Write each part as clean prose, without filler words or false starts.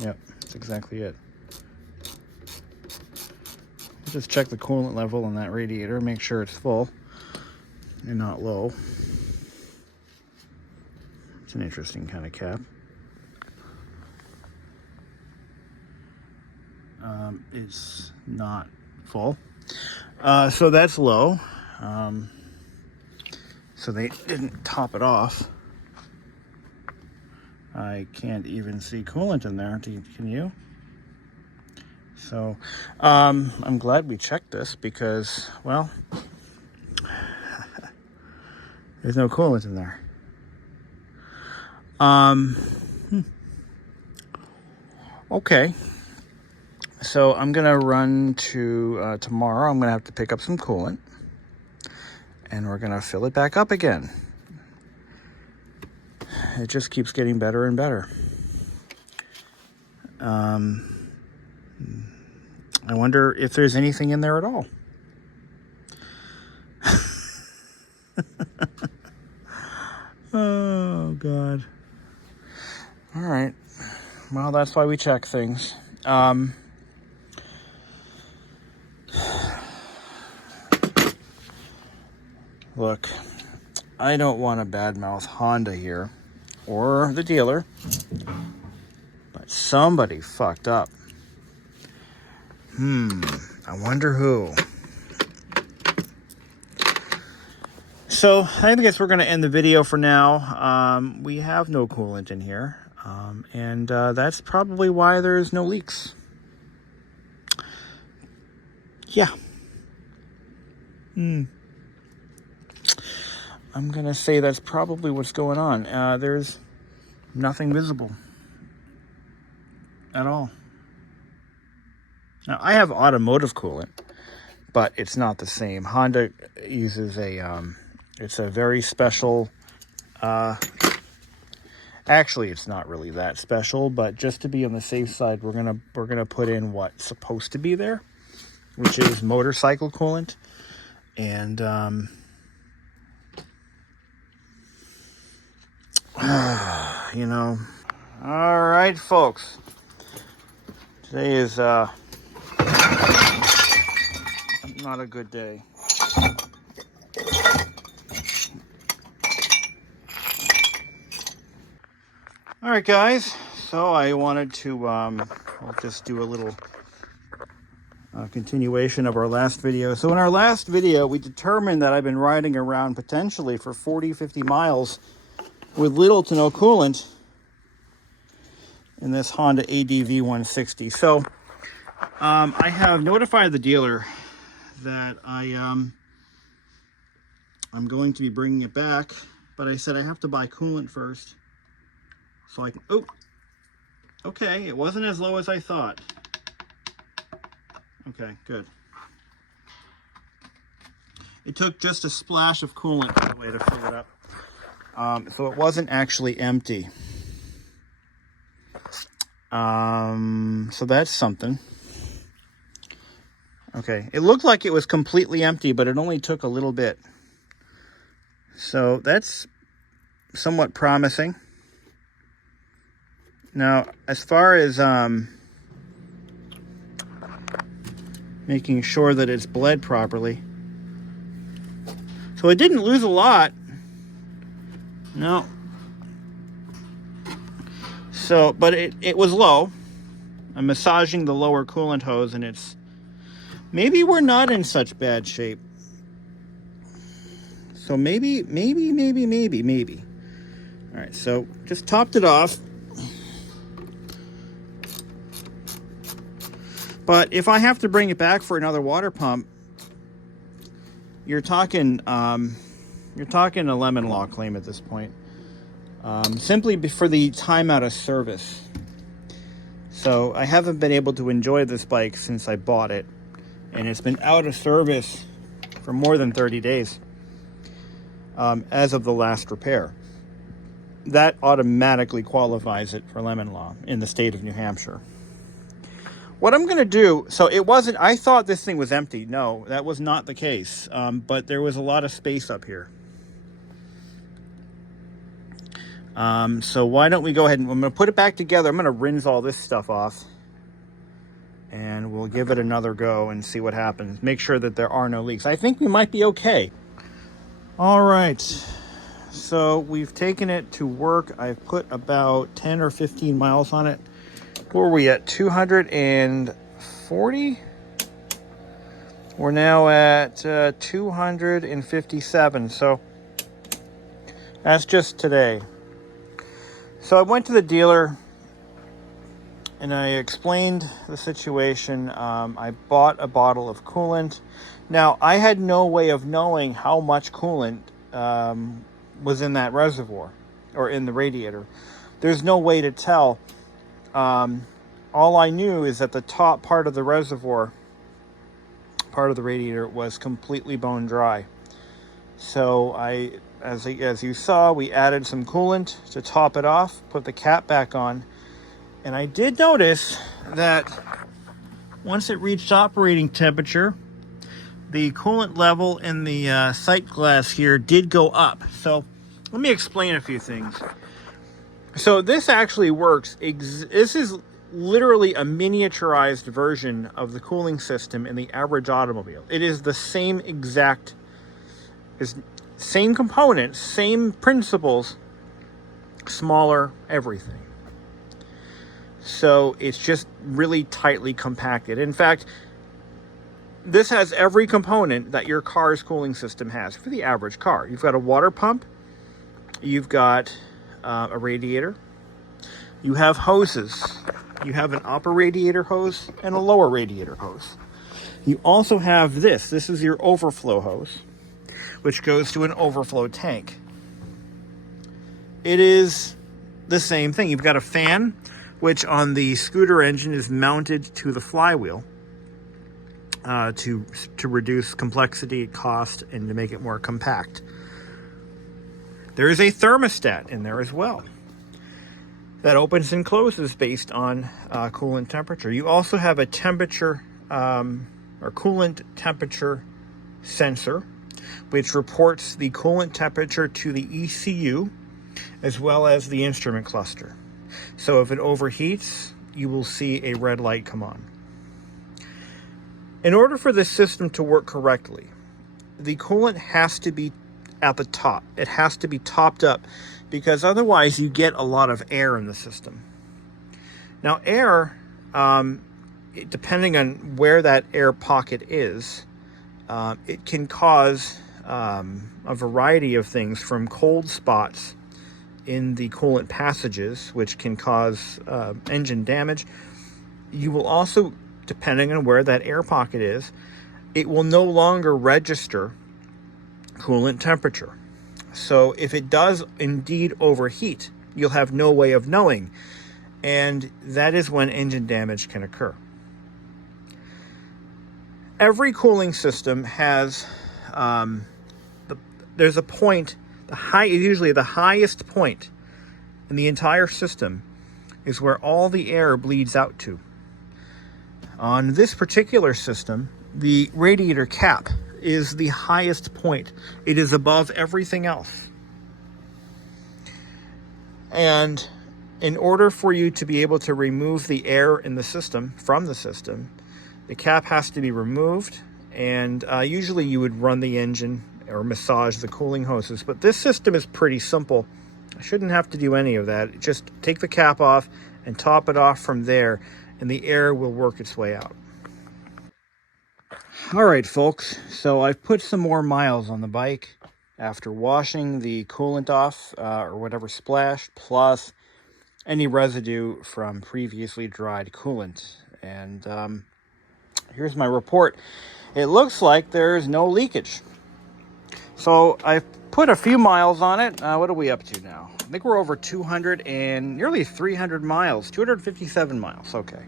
Yep, that's exactly it. Just check the coolant level on that radiator, make sure it's full and not low. It's an interesting kind of cap. It's not full. So that's low. So they didn't top it off. I can't even see coolant in there. Can you? So I'm glad we checked this because, well, there's no coolant in there. Okay. So I'm gonna run to tomorrow. I'm gonna have to pick up some coolant, and we're gonna fill it back up again. It just keeps getting better and better. I wonder if there's anything in there at all. Oh, God. All right. Well, that's why we check things. Look, I don't want to badmouth Honda here or the dealer, but somebody fucked up. I wonder who. So I guess we're going to end the video for now. We have no coolant in here, and that's probably why there's no leaks. Yeah. I'm going to say that's probably what's going on. There's nothing visible at all. Now, I have automotive coolant, but it's not the same. Honda uses it's a very special, actually, it's not really that special, but just to be on the safe side, we're gonna put in what's supposed to be there, which is motorcycle coolant. And, you know, all right, folks, today is, not a good day. All right, guys, so I wanted to I'll just do a little continuation of our last video. So in our last video, we determined that I've been riding around potentially for 40-50 miles with little to no coolant in this Honda ADV160. So I have notified the dealer that I'm going to be bringing it back, but I said I have to buy coolant first so I can, oh, okay, it wasn't as low as I thought. Okay, good. It took just a splash of coolant, by the way, to fill it up. So it wasn't actually empty. So that's something. Okay, it looked like it was completely empty, but it only took a little bit. So that's somewhat promising. Now, as far as making sure that it's bled properly. So it didn't lose a lot. No. So, but it was low. I'm massaging the lower coolant hose, and it's, maybe we're not in such bad shape. So maybe. All right, so just topped it off. But if I have to bring it back for another water pump, you're talking a lemon law claim at this point. Simply for the time out of service. So I haven't been able to enjoy this bike since I bought it, and it's been out of service for more than 30 days as of the last repair. That automatically qualifies it for lemon law in the state of New Hampshire. What I'm going to do, so it wasn't, I thought this thing was empty. No, that was not the case. But there was a lot of space up here. So why don't we go ahead and I'm going to put it back together. I'm going to rinse all this stuff off. And we'll give it another go and see what happens. Make sure that there are no leaks. I think we might be okay. All right. So we've taken it to work. I've put about 10 or 15 miles on it. Where were we at? 240? We're now at 257. So that's just today. So I went to the dealer and I explained the situation. I bought a bottle of coolant. Now, I had no way of knowing how much coolant was in that reservoir or in the radiator. There's no way to tell. All I knew is that the top part of the reservoir, part of the radiator, was completely bone dry. So as you saw, we added some coolant to top it off, put the cap back on. And I did notice that once it reached operating temperature, the coolant level in the sight glass here did go up. So let me explain a few things. So this actually works. This is literally a miniaturized version of the cooling system in the average automobile. It is the same exact, same components, same principles, smaller everything. So it's just really tightly compacted. In fact, this has every component that your car's cooling system has for the average car. You've got a water pump, you've got a radiator, you have hoses. You have an upper radiator hose and a lower radiator hose. You also have this. This is your overflow hose, which goes to an overflow tank. It is the same thing. You've got a fan, which on the scooter engine is mounted to the flywheel to reduce complexity, cost, and to make it more compact. There is a thermostat in there as well that opens and closes based on coolant temperature. You also have a temperature or coolant temperature sensor, which reports the coolant temperature to the ECU as well as the instrument cluster. So if it overheats, you will see a red light come on. In order for this system to work correctly, the coolant has to be at the top. It has to be topped up because otherwise you get a lot of air in the system. Now air, depending on where that air pocket is, it can cause a variety of things, from cold spots in the coolant passages, which can cause engine damage. You will also, depending on where that air pocket is, it will no longer register coolant temperature. So if it does indeed overheat, you'll have no way of knowing, and that is when engine damage can occur. Every cooling system has there's a point, usually the highest point in the entire system is where all the air bleeds out to. On this particular system, the radiator cap is the highest point. It is above everything else. And in order for you to be able to remove the air in the system from the system, the cap has to be removed, and usually you would run the engine or massage the cooling hoses. But this system is pretty simple. I shouldn't have to do any of that. Just take the cap off and top it off from there, and the air will work its way out. All right, folks, so I've put some more miles on the bike after washing the coolant off or whatever splashed, plus any residue from previously dried coolant. And here's my report. It looks like there's no leakage. So I've put a few miles on it. What are we up to now? I think we're over 200 and nearly 300 miles, 257 miles. Okay.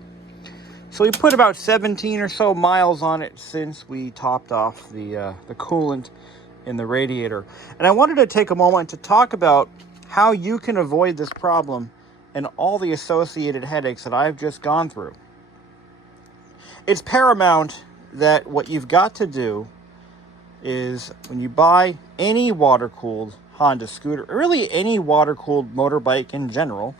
So we put about 17 or so miles on it since we topped off the coolant in the radiator. And I wanted to take a moment to talk about how you can avoid this problem and all the associated headaches that I've just gone through. It's paramount that what you've got to do is, when you buy any water-cooled Honda scooter, really any water-cooled motorbike in general.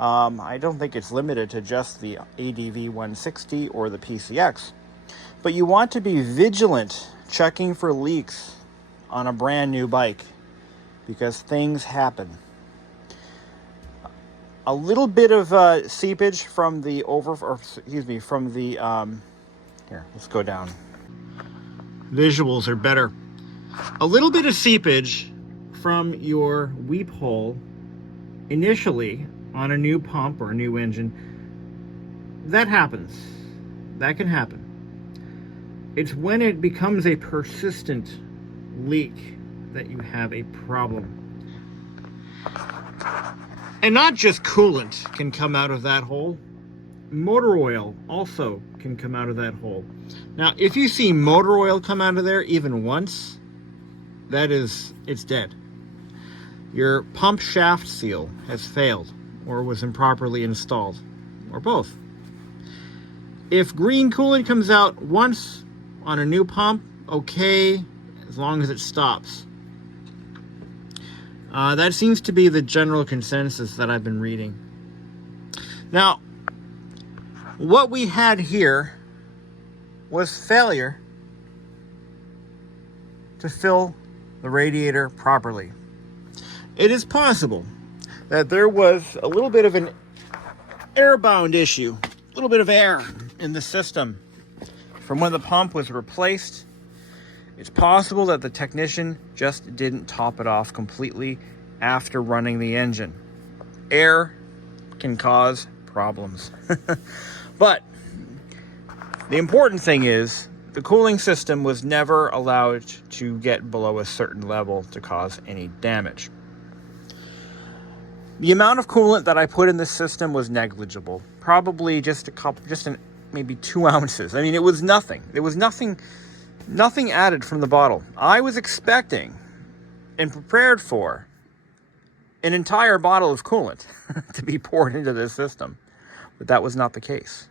I don't think it's limited to just the ADV160 or the PCX. But you want to be vigilant checking for leaks on a brand new bike because things happen. A little bit of seepage from the here, let's go down. Visuals are better. A little bit of seepage from your weep hole initially on a new pump or a new engine, that happens. That can happen. It's when it becomes a persistent leak that you have a problem. And not just coolant can come out of that hole. Motor oil also can come out of that hole. Now, if you see motor oil come out of there even once, it's dead. Your pump shaft seal has failed or was improperly installed, or both. If green coolant comes out once on a new pump, okay, as long as it stops. That seems to be the general consensus that I've been reading. Now, what we had here was failure to fill the radiator properly. It is possible that there was a little bit of an airbound issue, a little bit of air in the system from when the pump was replaced. It's possible that the technician just didn't top it off completely after running the engine. Air can cause problems. But the important thing is the cooling system was never allowed to get below a certain level to cause any damage. The amount of coolant that I put in this system was negligible. Probably maybe 2 ounces. I mean, it was nothing. There was nothing added from the bottle. I was expecting and prepared for an entire bottle of coolant to be poured into this system, but that was not the case.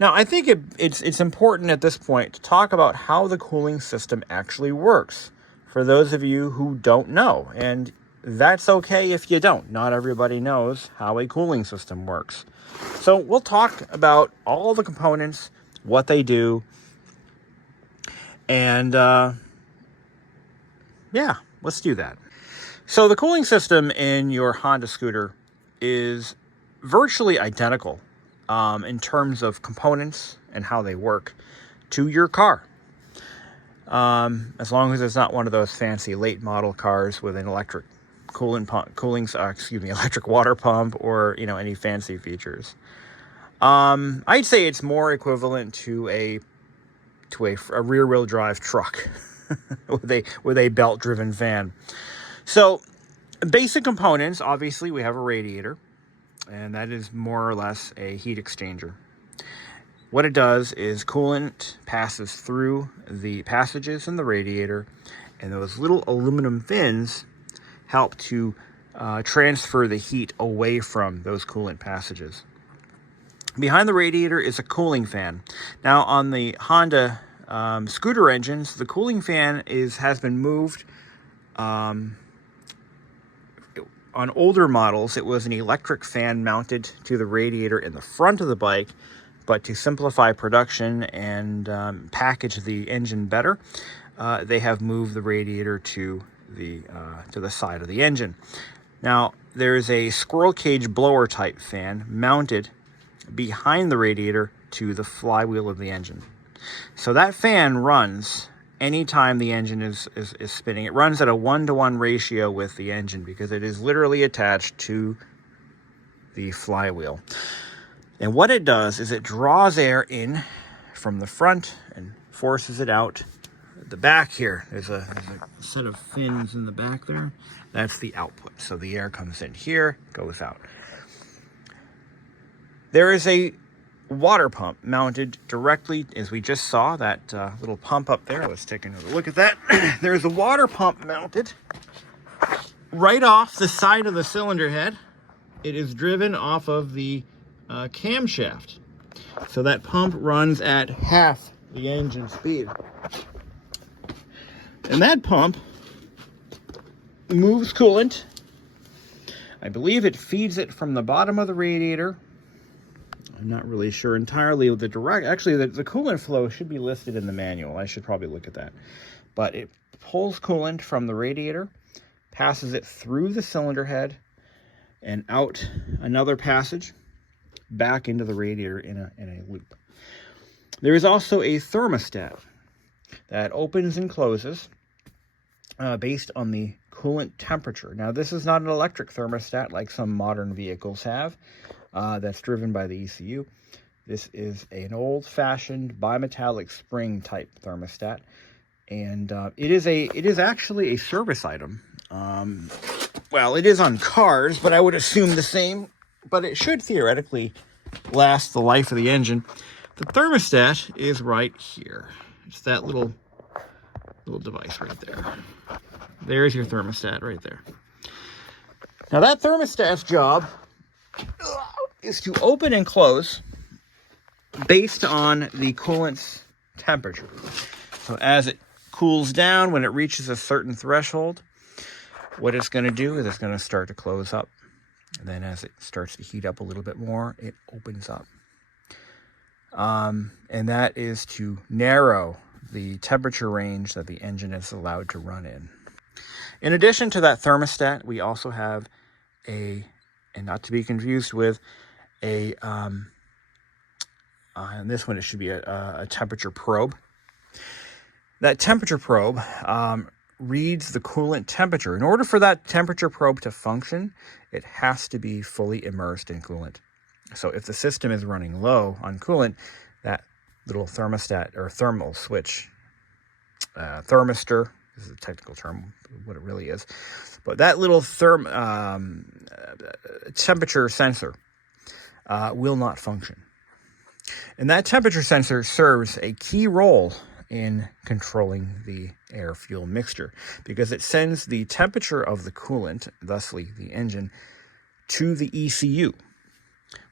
Now, I think it's important at this point to talk about how the cooling system actually works for those of you who don't know, and that's okay if you don't. Not everybody knows how a cooling system works. So we'll talk about all the components, what they do, and let's do that. So the cooling system in your Honda scooter is virtually identical in terms of components and how they work to your car. As long as it's not one of those fancy late model cars with an electric electric water pump or any fancy features. I'd say it's more equivalent to a rear-wheel drive truck with a belt-driven fan. So, basic components, obviously, we have a radiator, and that is more or less a heat exchanger. What it does is coolant passes through the passages in the radiator, and those little aluminum fins help to transfer the heat away from those coolant passages. Behind the radiator is a cooling fan. Now, on the Honda scooter engines, the cooling fan has been moved. On older models, it was an electric fan mounted to the radiator in the front of the bike, but to simplify production and package the engine better, they have moved the radiator to the side of the engine. Now, there's a squirrel cage blower type fan mounted behind the radiator to the flywheel of the engine. So that fan runs anytime the engine is spinning. It runs at a 1-to-1 ratio with the engine because it is literally attached to the flywheel. And what it does is it draws air in from the front and forces it out the back here. There's a set of fins in the back there. That's the output. So the air comes in here, goes out. There is a water pump mounted directly, as we just saw, that little pump up there. Let's take another look at that. There's a water pump mounted right off the side of the cylinder head. It is driven off of the camshaft. So that pump runs at half the engine speed. And that pump moves coolant. I believe it feeds it from the bottom of the radiator. I'm not really sure entirely the direct. Actually, the coolant flow should be listed in the manual. I should probably look at that. But it pulls coolant from the radiator, passes it through the cylinder head, and out another passage back into the radiator in a loop. There is also a thermostat that opens and closes based on the coolant temperature. Now, this is not an electric thermostat like some modern vehicles have that's driven by the ECU. This is an old-fashioned bimetallic spring type thermostat, and it is actually a service item. Well, it is on cars, but I would assume the same. But it should theoretically last the life of the engine. The thermostat is right here. It's that little device right there. There's your thermostat right there. Now that thermostat's job is to open and close based on the coolant's temperature. So as it cools down, when it reaches a certain threshold, what it's going to do is it's going to start to close up. And then as it starts to heat up a little bit more, it opens up. And that is to narrow the temperature range that the engine is allowed to run in. In addition to that thermostat, we also have and not to be confused with and this one, it should be a temperature probe. That temperature probe reads the coolant temperature. In order for that temperature probe to function, it has to be fully immersed in coolant. So if the system is running low on coolant, that little thermostat or thermal switch, thermistor, this is a technical term, what it really is, but that little temperature sensor will not function. And that temperature sensor serves a key role in controlling the air-fuel mixture because it sends the temperature of the coolant, thusly the engine, to the ECU.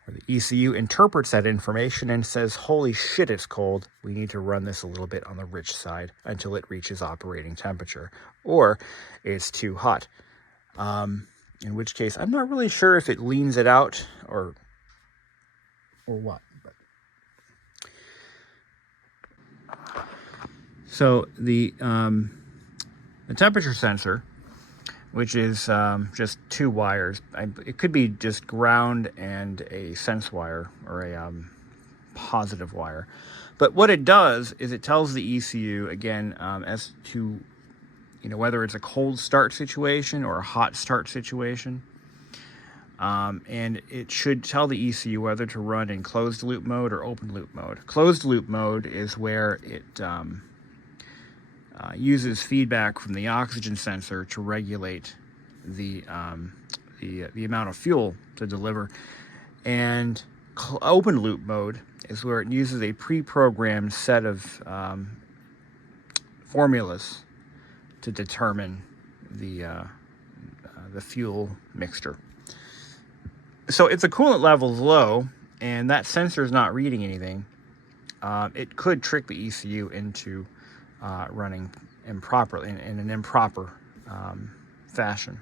Where the ECU interprets that information and says, holy shit, it's cold. We need to run this a little bit on the rich side until it reaches operating temperature. Or it's too hot. In which case, I'm not really sure if it leans it out or what. So the temperature sensor, which is just two wires, it could be just ground and a sense wire or a positive wire. But what it does is it tells the ECU, again, as to whether it's a cold start situation or a hot start situation. And it should tell the ECU whether to run in closed loop mode or open loop mode. Closed loop mode is where it uses feedback from the oxygen sensor to regulate the amount of fuel to deliver. And open loop mode is where it uses a pre-programmed set of formulas to determine the fuel mixture. So if the coolant level is low and that sensor is not reading anything, it could trick the ECU into running improperly in an improper fashion.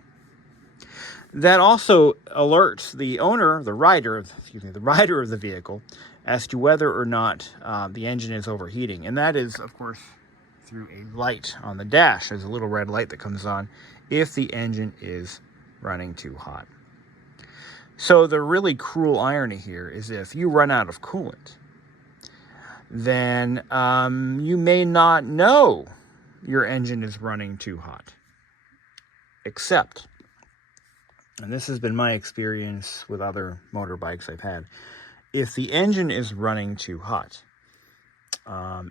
That also alerts the owner, the rider of the vehicle, as to whether or not the engine is overheating, and that is, of course, through a light on the dash. There's a little red light that comes on if the engine is running too hot. So the really cruel irony here is if you run out of coolant, then you may not know your engine is running too hot. Except, and this has been my experience with other motorbikes I've had, if the engine is running too hot,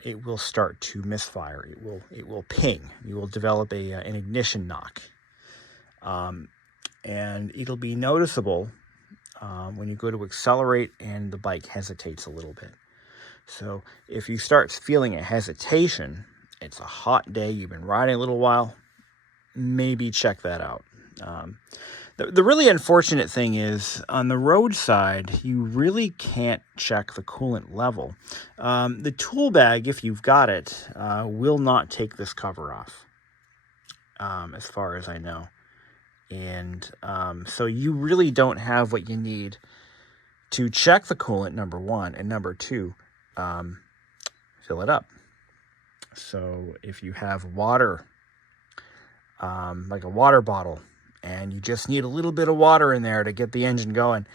it will start to misfire. It will ping. You will develop an ignition knock. And it'll be noticeable when you go to accelerate and the bike hesitates a little bit. So if you start feeling a hesitation, it's a hot day, you've been riding a little while, maybe check that out. The really unfortunate thing is, on the roadside, you really can't check the coolant level. The tool bag, if you've got it, will not take this cover off, as far as I know. And so you really don't have what you need to check the coolant, number one, and number two, fill it up. So if you have water, like a water bottle, and you just need a little bit of water in there to get the engine going,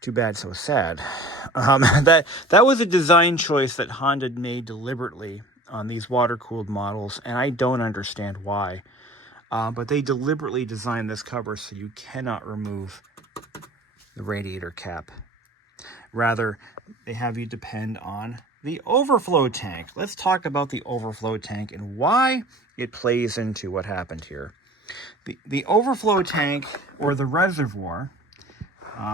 too bad, so sad. That was a design choice that Honda made deliberately on these water-cooled models, and I don't understand why. But they deliberately designed this cover so you cannot remove the radiator cap. Rather, they have you depend on the overflow tank. Let's talk about the overflow tank and why it plays into what happened here. The overflow tank, or the reservoir,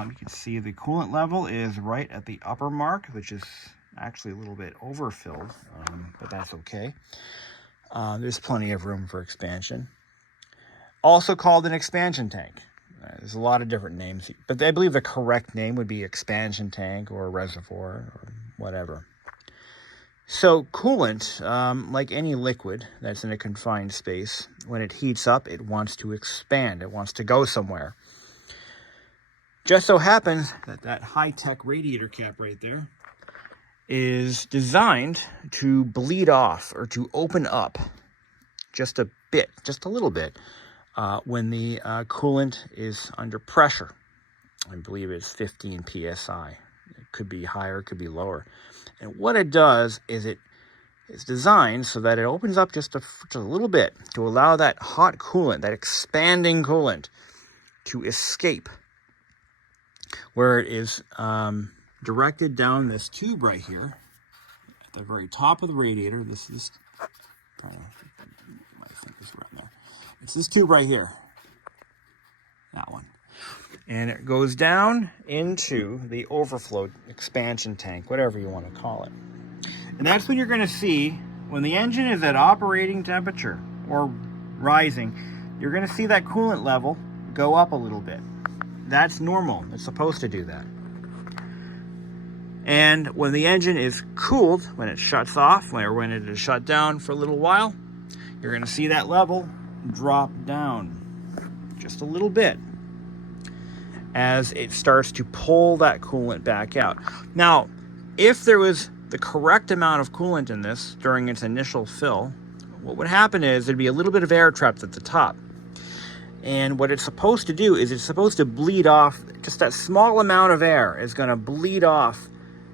you can see the coolant level is right at the upper mark, which is actually a little bit overfilled, but that's okay. There's plenty of room for expansion. Also called an expansion tank. There's a lot of different names, but I believe the correct name would be expansion tank or reservoir or whatever. So coolant, like any liquid that's in a confined space, when it heats up, it wants to expand. It wants to go somewhere. Just so happens that that high-tech radiator cap right there is designed to bleed off or to open up just a bit, just a little bit, when the coolant is under pressure. I believe it's 15 psi. It could be higher, it could be lower. And what it does is it's designed so that it opens up just a little bit to allow that hot coolant, that expanding coolant, to escape, where it is directed down this tube right here at the very top of the radiator. This is, I think it's right there. It's this tube right here, that one. And it goes down into the overflow expansion tank, whatever you want to call it. And that's when you're going to see, when the engine is at operating temperature or rising, you're going to see that coolant level go up a little bit. That's normal. It's supposed to do that. And when the engine is cooled, when it shuts off, or when it is shut down for a little while, you're going to see that level drop down just a little bit as it starts to pull that coolant back out. Now, if there was the correct amount of coolant in this during its initial fill, what would happen is there'd be a little bit of air trapped at the top. And what it's supposed to do is it's supposed to bleed off, just that small amount of air is going to bleed off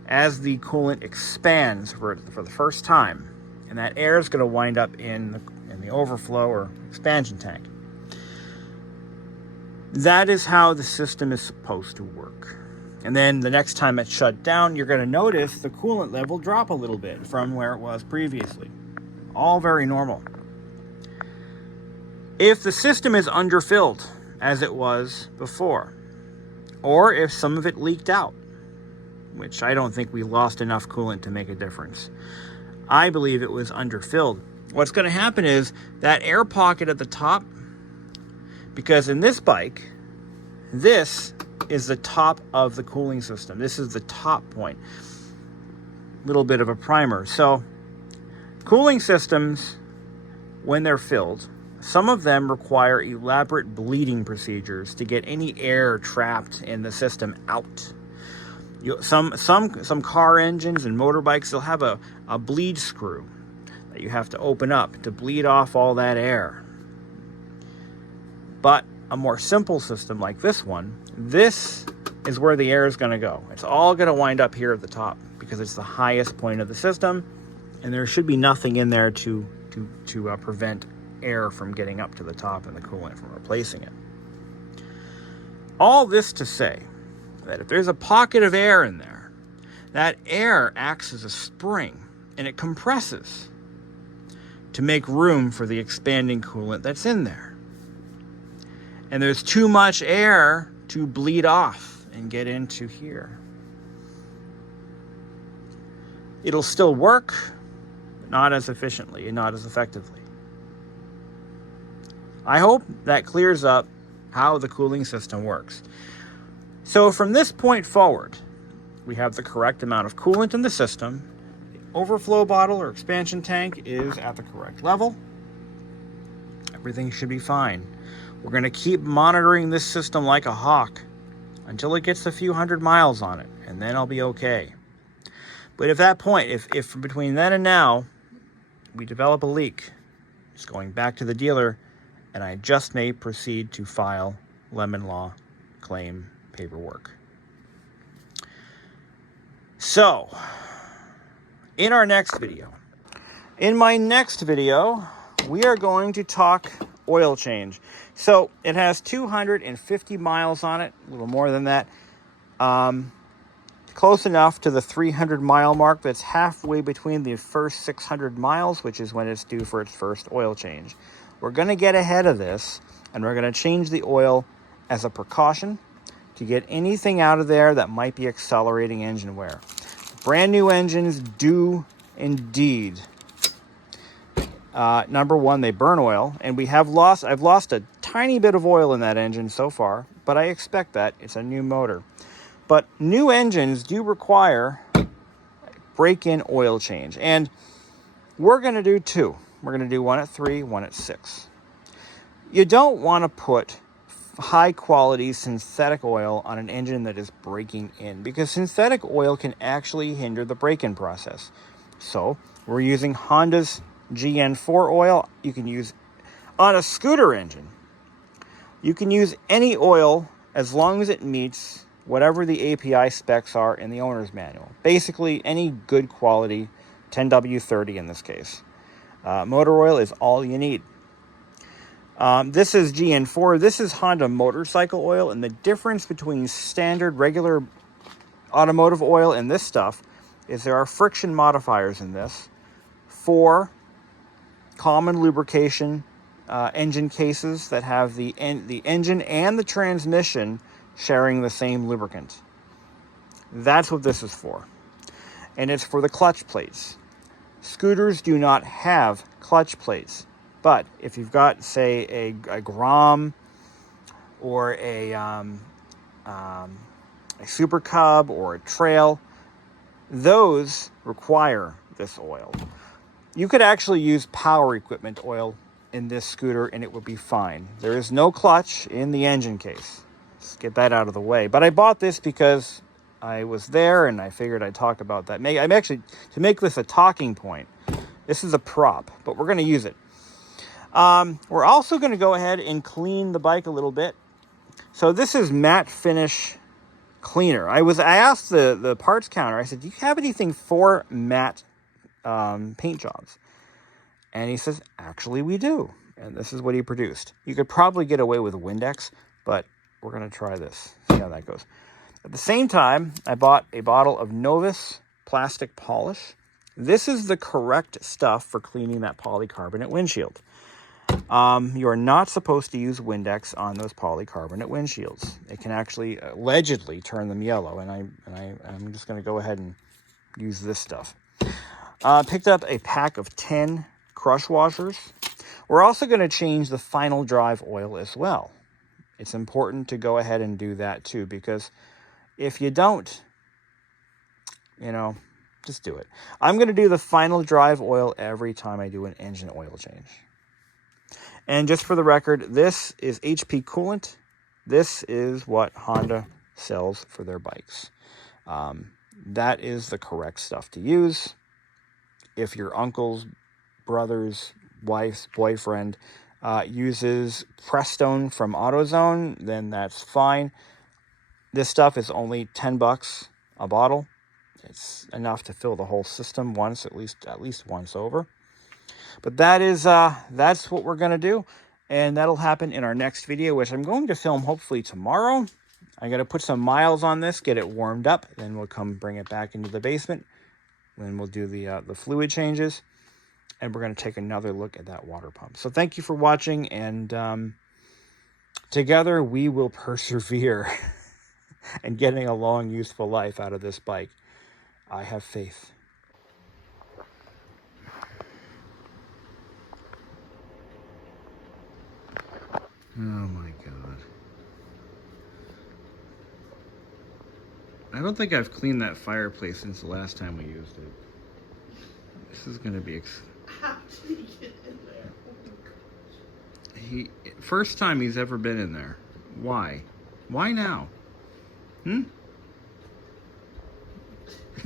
as the coolant expands for the first time. And that air is going to wind up in the overflow or expansion tank. That is how the system is supposed to work. And then the next time it's shut down, you're going to notice the coolant level drop a little bit from where it was previously. All very normal. If the system is underfilled, as it was before, or if some of it leaked out, which I don't think we lost enough coolant to make a difference, I believe it was underfilled. What's going to happen is that air pocket at the top, because in this bike, this is the top of the cooling system. This is the top point. Little bit of a primer. So cooling systems, when they're filled, some of them require elaborate bleeding procedures to get any air trapped in the system out. Some car engines and motorbikes, they'll have a bleed screw that you have to open up to bleed off all that air. But a more simple system like this one, this is where the air is going to go. It's all going to wind up here at the top because it's the highest point of the system, and there should be nothing in there to prevent air from getting up to the top and the coolant from replacing it. All this to say that if there's a pocket of air in there, that air acts as a spring and it compresses to make room for the expanding coolant that's in there. And there's too much air to bleed off and get into here. It'll still work, but not as efficiently and not as effectively. I hope that clears up how the cooling system works. So from this point forward, we have the correct amount of coolant in the system. The overflow bottle or expansion tank is at the correct level. Everything should be fine. We're going to keep monitoring this system like a hawk until it gets a few hundred miles on it, and then I'll be okay. But at that point, if between then and now we develop a leak, it's going back to the dealer, and I just may proceed to file lemon law claim paperwork. So, in my next video, we are going to talk oil change. So, it has 250 miles on it, a little more than that. Close enough to the 300 mile mark that's halfway between the first 600 miles, which is when it's due for its first oil change. We're going to get ahead of this, and we're going to change the oil as a precaution to get anything out of there that might be accelerating engine wear. Brand new engines do indeed, number one, they burn oil, and I've lost a tiny bit of oil in that engine so far, but I expect that. It's a new motor. But new engines do require break-in oil change, and we're going to do two. We're going to do one at 3, one at 6. You don't want to put high-quality synthetic oil on an engine that is breaking in, because synthetic oil can actually hinder the break-in process. So we're using Honda's GN4 oil. You can use on a scooter engine. You can use any oil as long as it meets whatever the API specs are in the owner's manual. Basically, any good quality 10W30 in this case. Motor oil is all you need. This is GN4. This is Honda motorcycle oil, and the difference between standard regular automotive oil and this stuff is there are friction modifiers in this for common lubrication engine cases that have the engine and the transmission sharing the same lubricant. That's what this is for. And it's for the clutch plates. Scooters do not have clutch plates. But if you've got, say, a Grom or a Super Cub or a Trail, those require this oil. You could actually use power equipment oil in this scooter and it would be fine. There is no clutch in the engine case. Let's get that out of the way. But I bought this because I was there and I figured I'd talk about that. I'm actually, to make this a talking point, this is a prop, but we're going to use it. We're also going to go ahead and clean the bike a little bit. So this is matte finish cleaner. I asked the parts counter, I said, do you have anything for matte paint jobs? And he says, actually we do. And this is what he produced. You could probably get away with Windex, but we're going to try this, see how that goes. At the same time, I bought a bottle of Novus plastic polish. This is the correct stuff for cleaning that polycarbonate windshield. You are not supposed to use Windex on those polycarbonate windshields. It can actually allegedly turn them yellow, and I'm just going to go ahead and use this stuff. Picked up a pack of 10 crush washers. We're also going to change the final drive oil as well. It's important to go ahead and do that too, because if you don't, just do it. I'm going to do the final drive oil every time I do an engine oil change. And just for the record, this is HP coolant. This is what Honda sells for their bikes. That is the correct stuff to use. If your uncle's brother's wife's boyfriend uses Prestone from AutoZone, then that's fine. This stuff is only $10 a bottle. It's enough to fill the whole system once, at least once over. But that's what we're going to do, and that'll happen in our next video, which I'm going to film hopefully tomorrow. I got to put some miles on this, get it warmed up, then we'll come bring it back into the basement. Then we'll do the fluid changes, and we're going to take another look at that water pump. So thank you for watching, and together we will persevere in getting a long, useful life out of this bike. I have faith. Oh my God. I don't think I've cleaned that fireplace since the last time we used it. This is going to be... How did you get in there? Oh my gosh. First time he's ever been in there. Why? Why now? Hmm?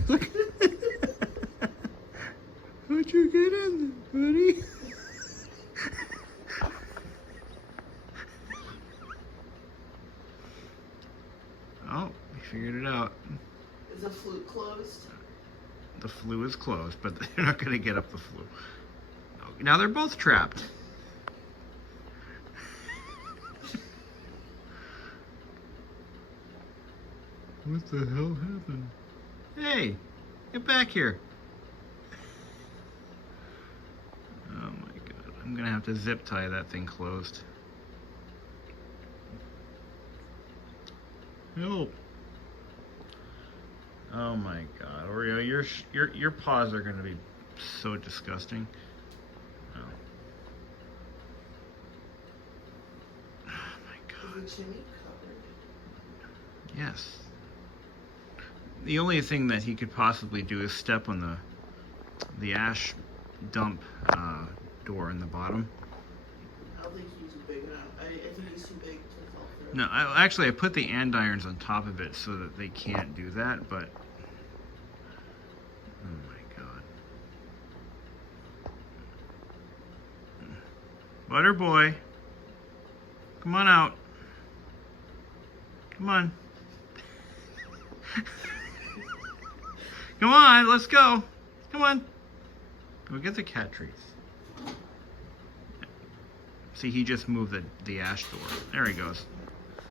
Look. How'd you get in there, buddy? Oh, we figured it out. Is the flue closed? The flue is closed, but they're not going to get up the flue. Now they're both trapped. What the hell happened? Hey, get back here. Oh my god, I'm going to have to zip tie that thing closed. Help. Oh my god, Oreo, your paws are going to be so disgusting. Oh. Oh my god. Is the chimney covered? Yes. The only thing that he could possibly do is step on the ash dump door in the bottom. I don't think he's too big enough. I think he's too big to fall through. No, actually I put the andirons on top of it so that they can't do that, but oh my god. Butter boy, come on out. Come on. Come on, let's go. Come on. Go get the cat treats. See, he just moved the ash door. There he goes.